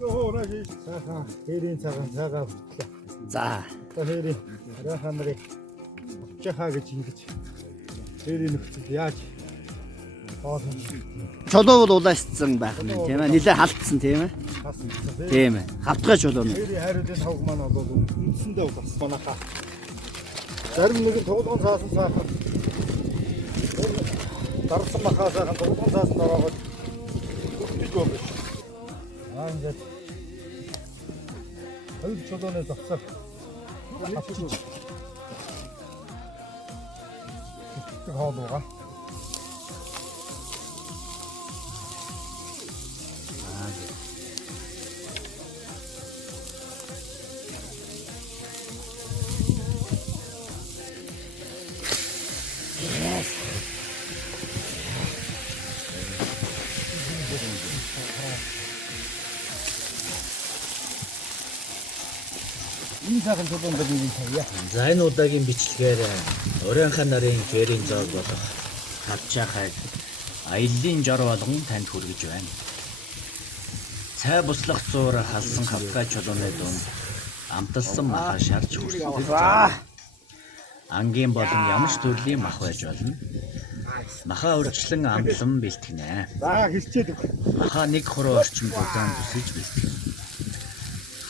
Сайхан хэрийн цагаан бүтлээ. За. Одоо хэрийн арайхан нарыг авчихаа гэж ингэж хэрийн нөхцөл яаж хоолсон. Чулуу бол улаасцсан байх нь тийм ээ. Нилээ халтсан тийм ээ. Тийм ээ. Хавтгай чулуу нь. Хэрийн хариулын хавг маань бол үндсэндээ бас манайхаа. Зарим нэг нь туулгын цаасан сайхан. Дарсан махаа сайхан туулгын цаасан дороогод хүртэж байгаа. Ингээд хоёр чулууны зогсоо авчиж хоолуугаа энэ сайхан чулуун дээр нэг юм тавья. За энэ удаагийн бичлэгээр Оройнхаа нарын хэрийн зоог болох хавчаахайг аяллаа жор болгон танд хүргэж байна. Цай буслах зуур халсан хавтгай чулууны дунд амталсан маха шарж хүрсэн. Ангийн болон ямар ч төрлийн мах байж болно. Маха урьдчилан амлан бэлтгэнэ. За хэлчихэд Маха нэг хуруу орчим удаан бүсэж бэлтгэнэ.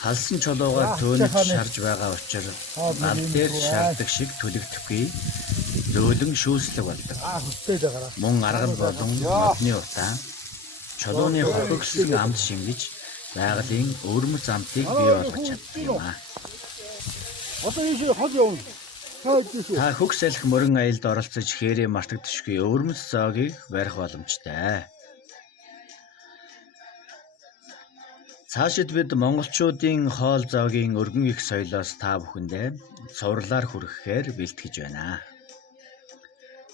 Халсан чулуугаар төөнөж шарж байгаа учраас над дээр шаарддаг шиг түлэгдэхгүй зөөлөн шүүслэг болдог. хөстэй дагараа. Мөн аргал болон модны утаа чулууны хохирогссон амт шингэж байгалийн өвөрмөц амтыг бий болгож чаддаг юм аа. Одоо энэ хол явна. Та хөх салхи мөрөн аялд оролцож хэрэг мартагдшгүй өвөрмөц зоогийг барих боломжтой. Цаашид бид монголчуудын хоол зоогийн өргөн их соёлоос та бүхэндээ цувралаар хүргэхээр бэлтгэж байна.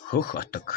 Хөх отог